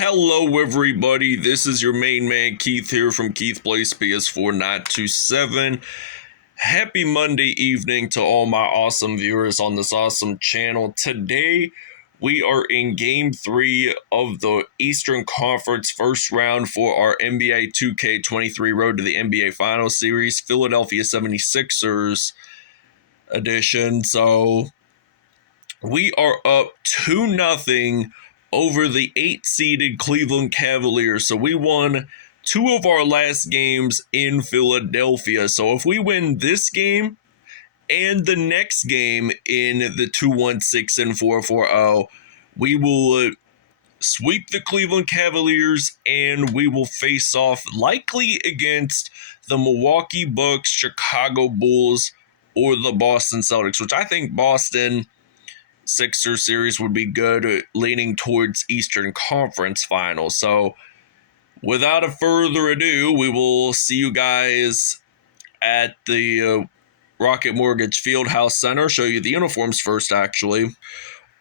Hello everybody, this is your main man Keith here from Keith Plays PS4 927. Happy Monday evening to all my awesome viewers on this awesome channel. Today we are in game 3 of the Eastern Conference first round for our NBA 2K23 Road to the NBA Finals series, Philadelphia 76ers edition. So we are up 2-0 over the 8-seeded Cleveland Cavaliers. So we won 2 of our last games in Philadelphia. So if we win this game and the next game in the 2-1-6 and 4-4-0, we will sweep the Cleveland Cavaliers and we will face off likely against the Milwaukee Bucks, Chicago Bulls, or the Boston Celtics, which I think Boston Sixers series would be good, leaning towards Eastern Conference Finals. So without a further ado, we will see you guys at the Rocket Mortgage Fieldhouse Center. Show you the uniforms first, actually.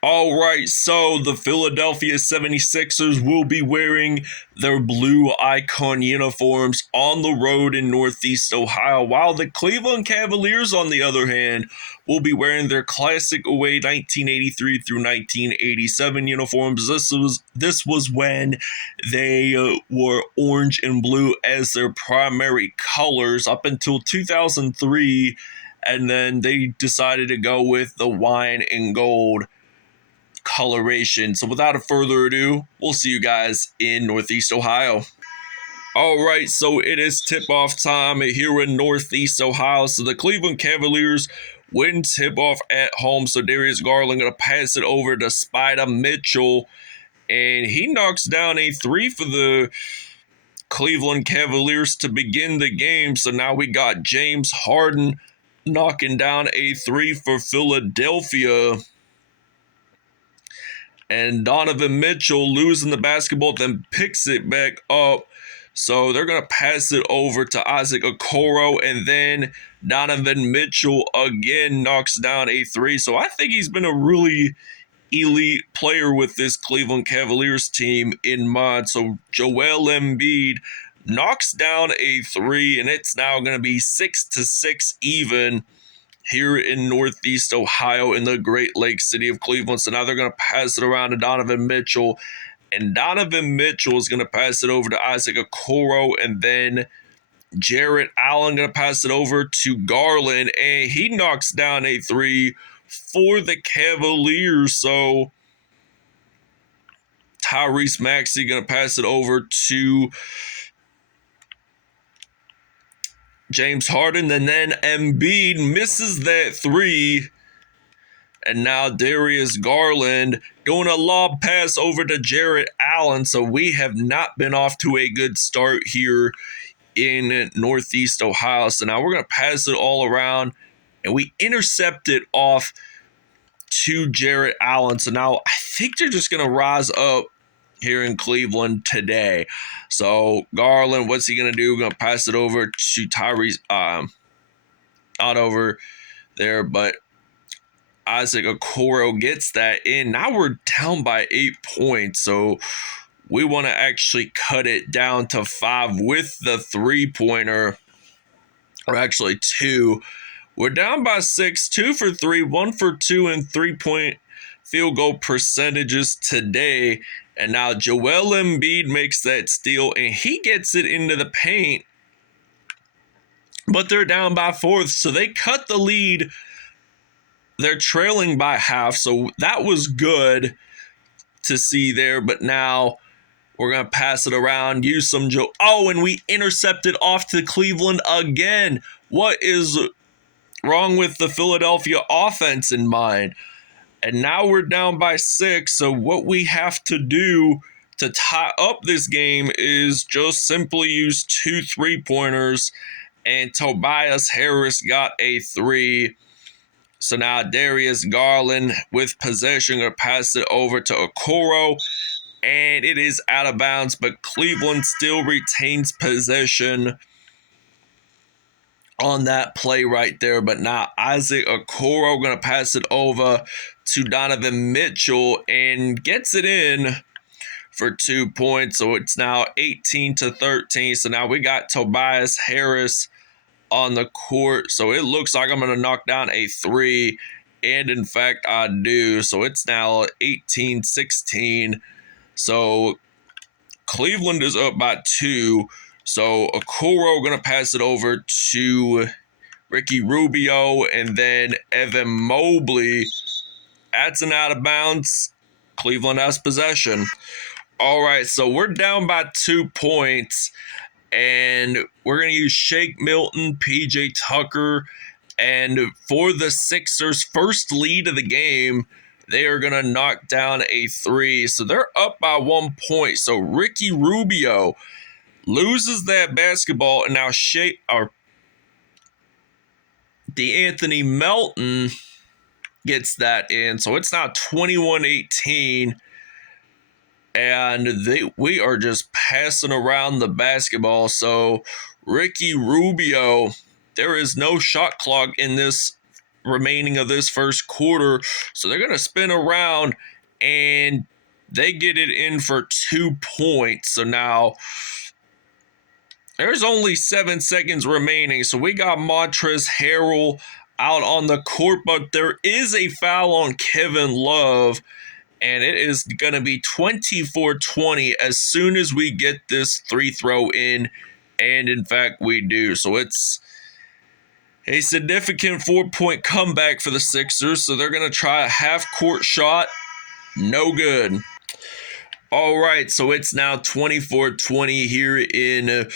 All right, so the Philadelphia 76ers will be wearing their blue icon uniforms on the road in Northeast Ohio, while the Cleveland Cavaliers, on the other hand, will be wearing their classic away 1983 through 1987 uniforms. This was when they were orange and blue as their primary colors up until 2003, and then they decided to go with the wine and gold coloration. So without a further ado, we'll see you guys in Northeast Ohio. All right, so it is tip-off time here in Northeast Ohio. So the Cleveland Cavaliers win tip-off at home. So Darius Garland going to pass it over to Spider Mitchell, and he knocks down a 3 for the Cleveland Cavaliers to begin the game. So now we got James Harden knocking down a 3 for Philadelphia. And Donovan Mitchell losing the basketball, then picks it back up. So they're going to pass it over to Isaac Okoro, and then Donovan Mitchell again knocks down a 3. So I think he's been a really elite player with this Cleveland Cavaliers team in mind. So Joel Embiid knocks down a 3, and it's now going to be 6-6 even here in Northeast Ohio in the Great Lakes city of Cleveland. So now they're going to pass it around to Donovan Mitchell, and Donovan Mitchell is going to pass it over to Isaac Okoro, and then Jarrett Allen going to pass it over to Garland, and he knocks down a 3 for the Cavaliers. So Tyrese Maxey going to pass it over to James Harden, and then Embiid misses that 3. And now Darius Garland doing a lob pass over to Jarrett Allen. So we have not been off to a good start here in Northeast Ohio. So now we're going to pass it all around, and we intercept it off to Jarrett Allen. So now I think they're just going to rise up here in Cleveland today. So Garland, what's he going to do? Going to pass it over to Tyrese, not over there, but Isaac Okoro gets that in. Now we're down by 8 points, so we want to actually cut it down to 5 with the 3-pointer, or actually 2. We're down by 6, 2 for 3, 1 for 2, and 3-point field goal percentages today. And now Joel Embiid makes that steal, and he gets it into the paint. But they're down by 4, so they cut the lead. They're trailing by half, so that was good to see there. But now we're going to pass it around, use some Oh, and we intercepted off to Cleveland again. What is wrong with the Philadelphia offense in mind? And now we're down by 6, so what we have to do to tie up this game is just simply use 2 3-pointers, and Tobias Harris got a 3. So now Darius Garland with possession going to pass it over to Okoro, and it is out of bounds, but Cleveland still retains possession on that play right there. But now Isaac Okoro going to pass it over to Donovan Mitchell and gets it in for 2 points. So it's now 18-13. So now we got Tobias Harris on the court. So it looks like I'm going to knock down a 3. And in fact, I do. So it's now 18-16. So Cleveland is up by 2. So Okoro going to pass it over to Ricky Rubio, and then Evan Mobley adds an out of bounds. Cleveland has possession. All right, so we're down by 2 points, and we're going to use Shake Milton, PJ Tucker, and for the Sixers' first lead of the game, they are going to knock down a 3. So they're up by 1 point. So Ricky Rubio loses that basketball, and now DeAnthony Melton gets that in. So it's now 21-18. And we are just passing around the basketball. So Ricky Rubio, there is no shot clock in this remaining of this first quarter. So they're going to spin around, and they get it in for 2 points. So now there's only 7 seconds remaining. So we got Montrezl Harrell out on the court, but there is a foul on Kevin Love, and it is going to be 24-20 as soon as we get this 3 throw in, and in fact we do. So it's a significant 4-point comeback for the Sixers. So they're going to try a half-court shot. No good. All right, so it's now 24-20 here in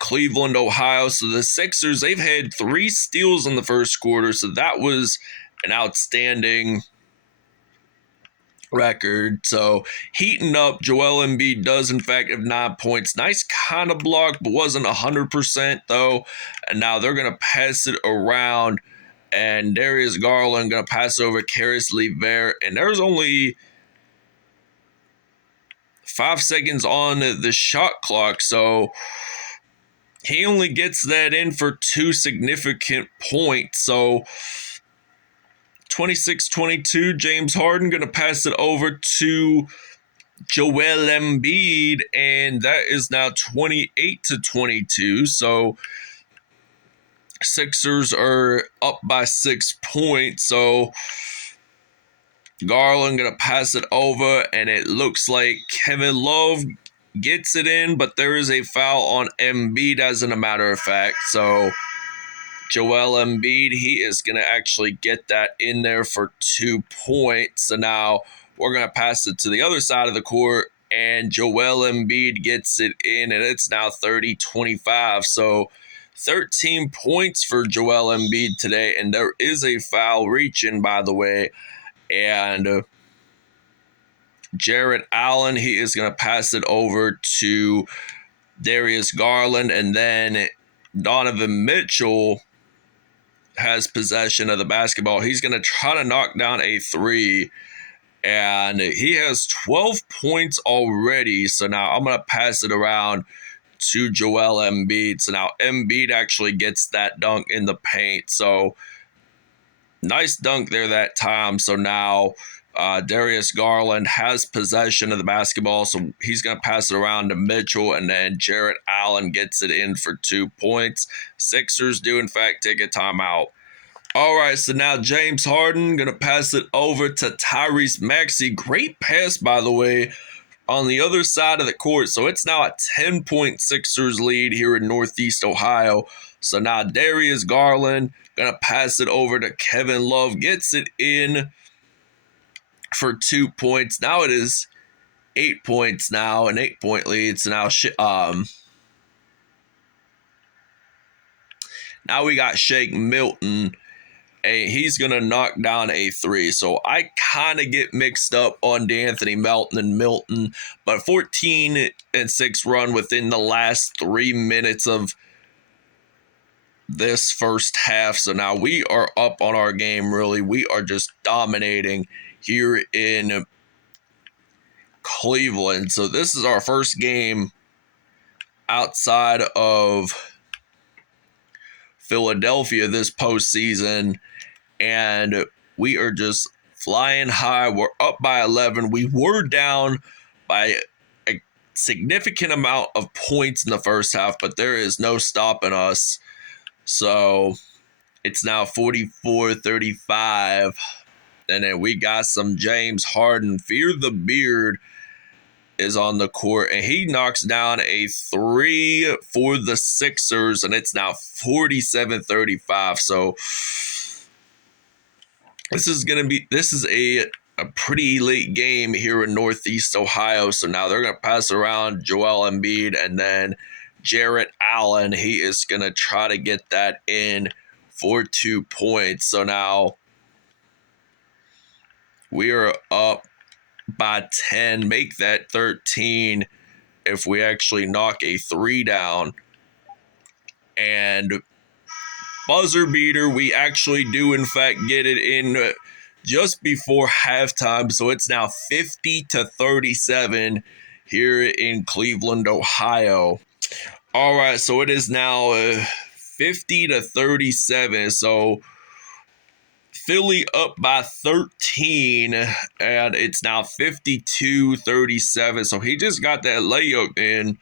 Cleveland, Ohio. So the Sixers, they've had 3 steals in the first quarter, so that was an outstanding record. So heating up, Joel Embiid does in fact have 9 points. Nice kind of block, but wasn't 100% though. And now they're going to pass it around, and Darius Garland going to pass over Caris LeVert, and there's only 5 seconds on the shot clock, so he only gets that in for 2 significant points. So 26-22, James Harden going to pass it over to Joel Embiid, and that is now 28-22. So Sixers are up by 6 points. So Garland going to pass it over, and it looks like Kevin Love gets it in, but there is a foul on Embiid as a matter of fact. So Joel Embiid, he is going to actually get that in there for 2 points. So now we're going to pass it to the other side of the court, and Joel Embiid gets it in, and it's now 30-25. So 13 points for Joel Embiid today, and there is a foul reaching, by the way. And Jarrett Allen, he is going to pass it over to Darius Garland, and then Donovan Mitchell has possession of the basketball. He's going to try to knock down a 3, and he has 12 points already. So now I'm going to pass it around to Joel Embiid. So now Embiid actually gets that dunk in the paint. So nice dunk there that time. So now Darius Garland has possession of the basketball, so he's going to pass it around to Mitchell, and then Jarrett Allen gets it in for 2 points. Sixers do, in fact, take a timeout. All right, so now James Harden going to pass it over to Tyrese Maxey. Great pass, by the way, on the other side of the court. So it's now a 10-point Sixers lead here in Northeast Ohio. So now Darius Garland going to pass it over to Kevin Love, gets it in for 2 points. Now it is 8 points now, an 8-point lead. So now we got Shake Milton, and he's going to knock down a 3. So I kind of get mixed up on DeAnthony Melton and Milton, but 14-6 run within the last 3 minutes of this first half. So now we are up on our game, really. We are just dominating here in Cleveland. So this is our first game outside of Philadelphia this postseason, and we are just flying high. We're up by 11. We were down by a significant amount of points in the first half, but there is no stopping us. So it's now 44-35. And then we got some James Harden. Fear the Beard is on the court, and he knocks down a three for the Sixers, and it's now 47-35. So this is a pretty late game here in Northeast Ohio. So now they're gonna pass around Joel Embiid, and then Jarrett Allen. He is gonna try to get that in for 2 points. So now we are up by 10, make that 13 if we actually knock a three down. And buzzer beater, we actually do in fact get it in just before halftime. So it's now 50-37 here in Cleveland, Ohio. All right, so it is now 50-37. So Philly up by 13, and it's now 52-37. So he just got that layup in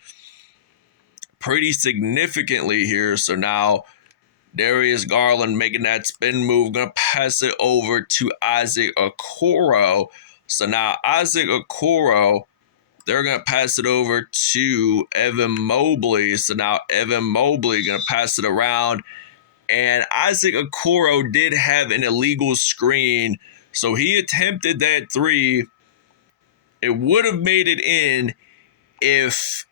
pretty significantly here. So now Darius Garland making that spin move, gonna pass it over to Isaac Okoro. So now Isaac Okoro, they're gonna pass it over to Evan Mobley. So now Evan Mobley gonna pass it around. And Isaac Okoro did have an illegal screen, so he attempted that three. It would have made it in if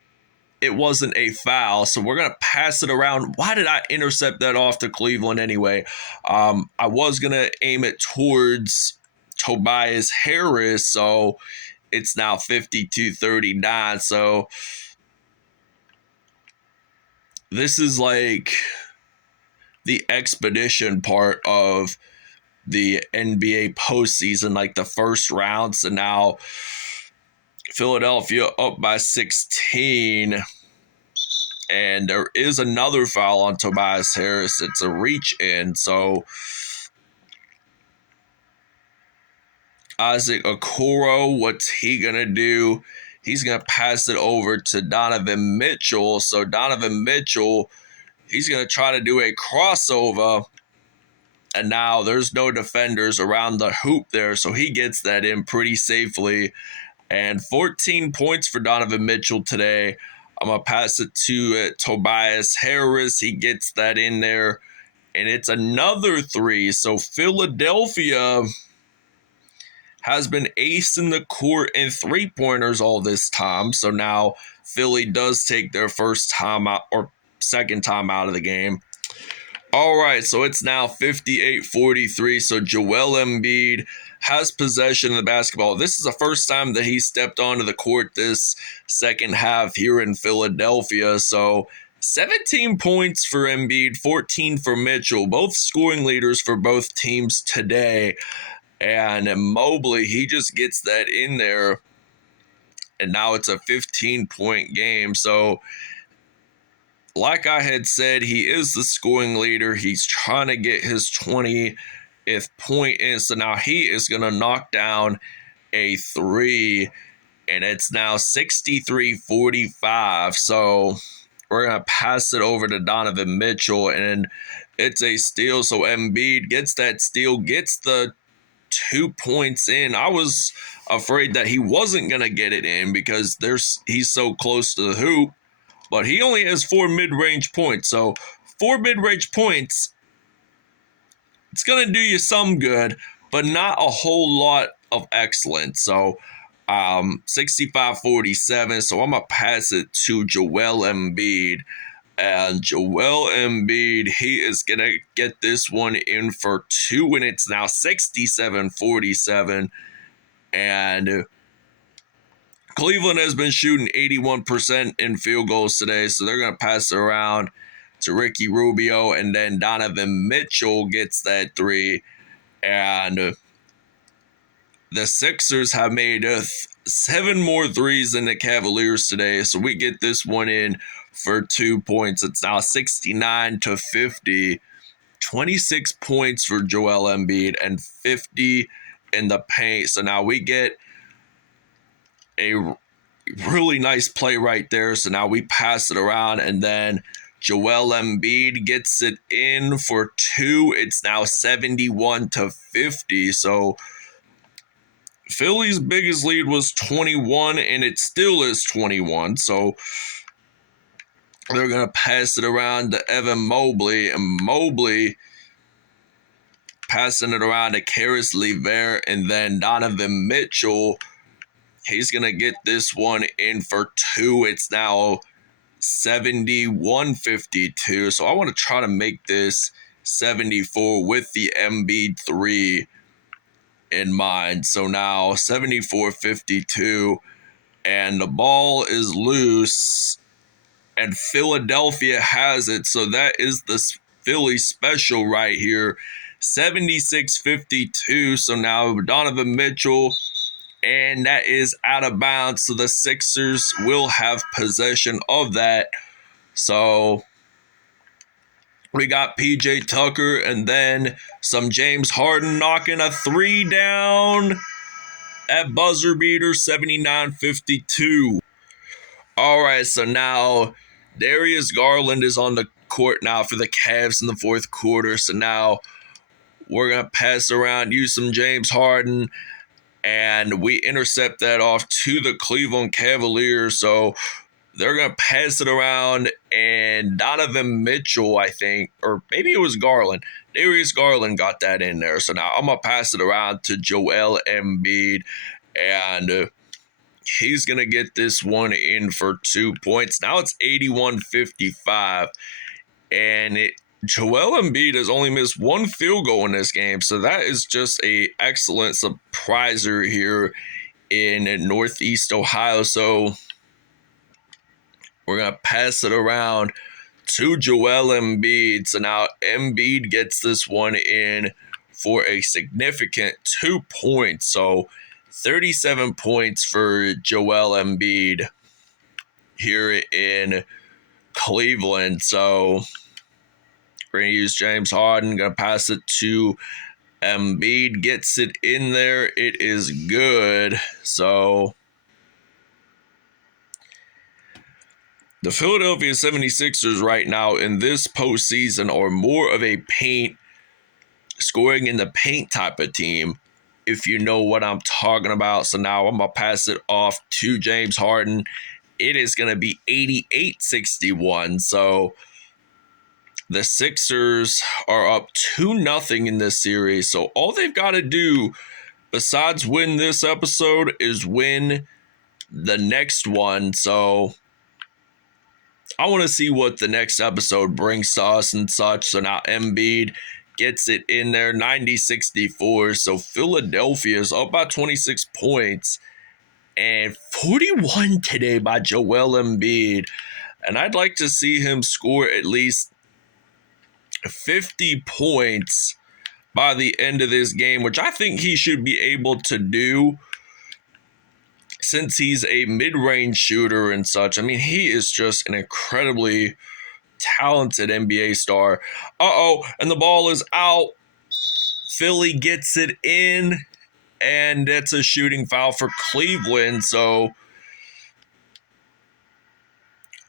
it wasn't a foul. So we're going to pass it around. Why did I intercept that off to Cleveland anyway? I was going to aim it towards Tobias Harris, so it's now 52-39. So this is like the expedition part of the NBA postseason, like the first round. So now Philadelphia up by 16, and there is another foul on Tobias Harris. It's a reach in. So Isaac Okoro, what's he gonna do? He's gonna pass it over to Donovan Mitchell. So Donovan Mitchell, he's going to try to do a crossover, and now there's no defenders around the hoop there, so he gets that in pretty safely. And 14 points for Donovan Mitchell today. I'm going to pass it to Tobias Harris. He gets that in there, and it's another three. So Philadelphia has been acing the court in three-pointers all this time. So now Philly does take their first time out, or second time out of the game. All right, so it's now 58-43. So Joel Embiid has possession of the basketball. This is the first time that he stepped onto the court this second half here in Philadelphia. So 17 points for Embiid, 14 for Mitchell, both scoring leaders for both teams today. And Mobley, he just gets that in there. And now it's a 15-point game. So like I had said, he is the scoring leader. He's trying to get his 20th point in. So now he is going to knock down a three, and it's now 63-45. So we're going to pass it over to Donovan Mitchell, and it's a steal. So Embiid gets that steal, gets the 2 points in. I was afraid that he wasn't going to get it in because he's so close to the hoop. But he only has 4 mid-range points. So 4 mid-range points, it's going to do you some good, but not a whole lot of excellence. So 65-47. So I'm going to pass it to Joel Embiid. And Joel Embiid, he is going to get this one in for 2. And it's now 67-47. And Cleveland has been shooting 81% in field goals today, so they're going to pass it around to Ricky Rubio, and then Donovan Mitchell gets that three. And the Sixers have made 7 more threes than the Cavaliers today, so we get this one in for 2 points. It's now 69-50. 26 points for Joel Embiid and 50 in the paint. So now we get a really nice play right there. So now we pass it around, and then Joel Embiid gets it in for 2. It's now 71-50. So Philly's biggest lead was 21, and it still is 21. So they're going to pass it around to Evan Mobley, and Mobley passing it around to Karis LeVert, and then Donovan Mitchell. He's going to get this one in for 2. It's now 71-52. So I want to try to make this 74 with the Embiid 3 in mind. So now 74-52, and the ball is loose, and Philadelphia has it. So that is the Philly special right here. 76-52. So now Donovan Mitchell, and that is out of bounds. So the Sixers will have possession of that. So we got PJ Tucker, and then some James Harden knocking a 3 down at buzzer beater, 79-52. All right, so now Darius Garland is on the court now for the Cavs in the fourth quarter. So now we're going to pass around, use some James Harden, and we intercept that off to the Cleveland Cavaliers. So they're going to pass it around, and Donovan Mitchell, I think, or maybe it was Garland. Darius Garland got that in there. So now I'm going to pass it around to Joel Embiid, and he's going to get this one in for 2 points. Now it's 81-55, and Joel Embiid has only missed 1 field goal in this game. So that is just a excellent surpriser here in Northeast Ohio. So we're going to pass it around to Joel Embiid. So now Embiid gets this one in for a significant 2 points. So 37 points for Joel Embiid here in Cleveland. So we're going to use James Harden. Going to pass it to Embiid. Gets it in there. It is good. So the Philadelphia 76ers right now in this postseason are more of a paint, scoring in the paint type of team, if you know what I'm talking about. So now I'm going to pass it off to James Harden. It is going to be 88-61. So the Sixers are up 2-0 in this series. So all they've got to do besides win this episode is win the next one. So I want to see what the next episode brings to us and such. So now Embiid gets it in there, 90-64. So Philadelphia is up by 26 points, and 41 today by Joel Embiid. And I'd like to see him score at least 50 points by the end of this game, which I think he should be able to do, since he's a mid-range shooter and such. I mean, he is just an incredibly talented NBA star. And the ball is out. Philly gets it in, and it's a shooting foul for Cleveland. So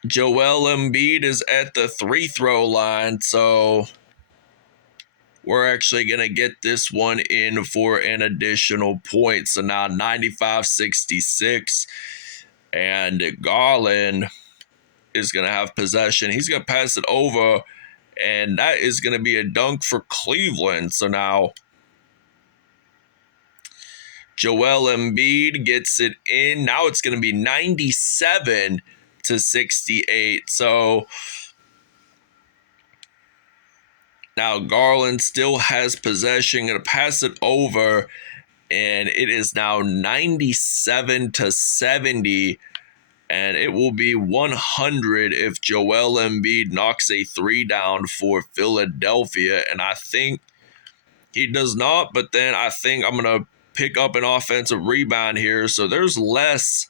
Joel Embiid is at the free-throw line. So we're actually going to get this one in for an additional point. So now 95-66. And Garland is going to have possession. He's going to pass it over, and that is going to be a dunk for Cleveland. So now Joel Embiid gets it in. Now it's going to be 97-68. So now Garland still has possession. Going to pass it over, and it is now 97-70. And it will be 100 if Joel Embiid knocks a 3 down for Philadelphia. And I think he does not, but then I think I'm going to pick up an offensive rebound here. So there's less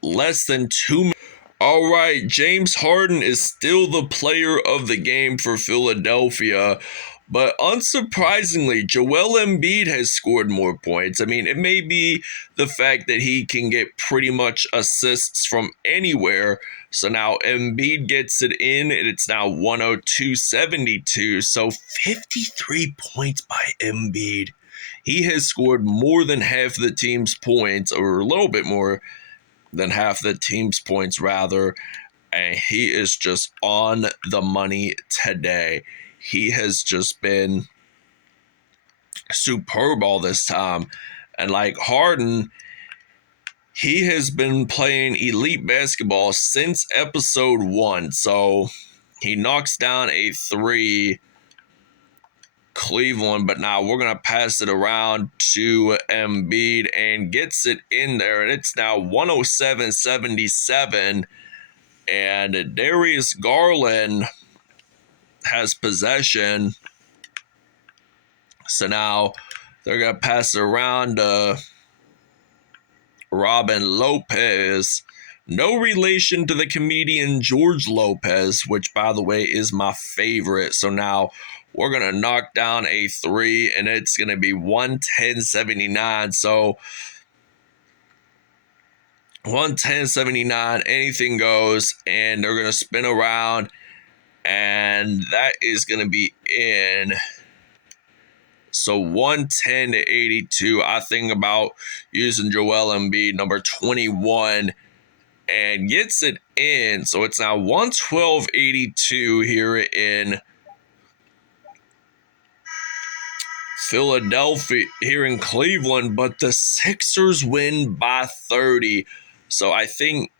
than 2 minutes. All right, James Harden is still the player of the game for Philadelphia. But unsurprisingly, Joel Embiid has scored more points. I mean, it may be the fact that he can get pretty much assists from anywhere. So now Embiid gets it in, and it's now 102-72. So 53 points by Embiid. He has scored more than half the team's points, or a little bit more than half the team's points, rather. And he is just on the money today. He has just been superb all this time. And like Harden, he has been playing elite basketball since episode 1. So he knocks down a 3, Cleveland, but now we're going to pass it around to Embiid and gets it in there. And it's now 107-77. And Darius Garland has possession. So now they're going to pass it around to Robin Lopez. No relation to the comedian George Lopez, which, by the way, is my favorite. So now we're going to knock down a 3, and it's going to be 110-79. So 110-79, anything goes, and they're going to spin around, and that is going to be in. So 110-82. I think about using Joel Embiid, number 21, and gets it in. So it's now 112-82 here in Philadelphia, here in Cleveland, but the Sixers win by 30. So I think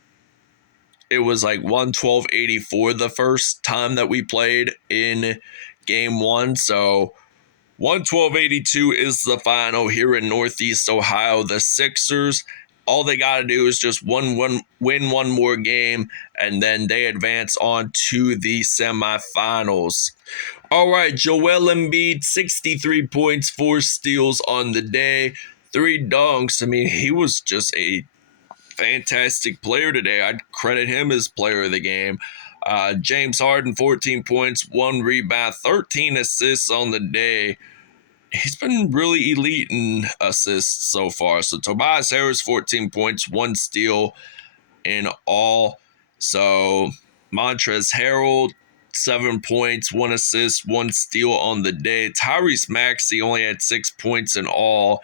it was like 112-84 the first time that we played in game 1. So 112-82 is the final here in Northeast Ohio. The Sixers, all they got to do is just win one more game, and then they advance on to the semifinals. All right, Joel Embiid, 63 points, 4 steals on the day, 3 dunks. I mean, he was just a fantastic player today. I'd credit him as player of the game. James Harden, 14 points, 1 rebound, 13 assists on the day. He's been really elite in assists so far. So Tobias Harris, 14 points, 1 steal in all. So Montrezl Harrell, 7 points, 1 assist, 1 steal on the day. Tyrese Maxey only had 6 points in all.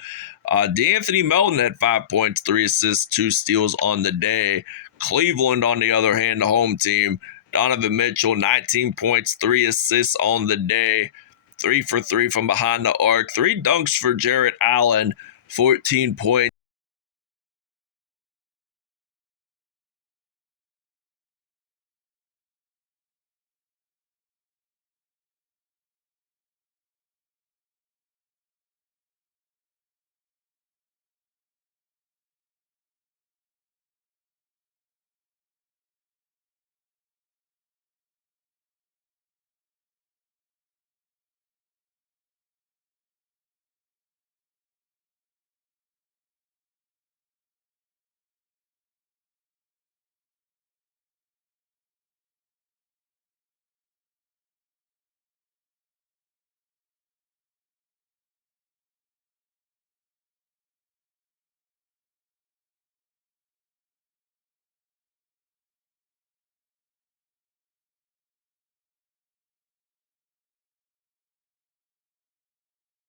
D'Anthony Melton had 5 points, 3 assists, 2 steals on the day. Cleveland, on the other hand, the home team, Donovan Mitchell, 19 points, 3 assists on the day. 3 for 3 from behind the arc. 3 dunks for Jarrett Allen, 14 points.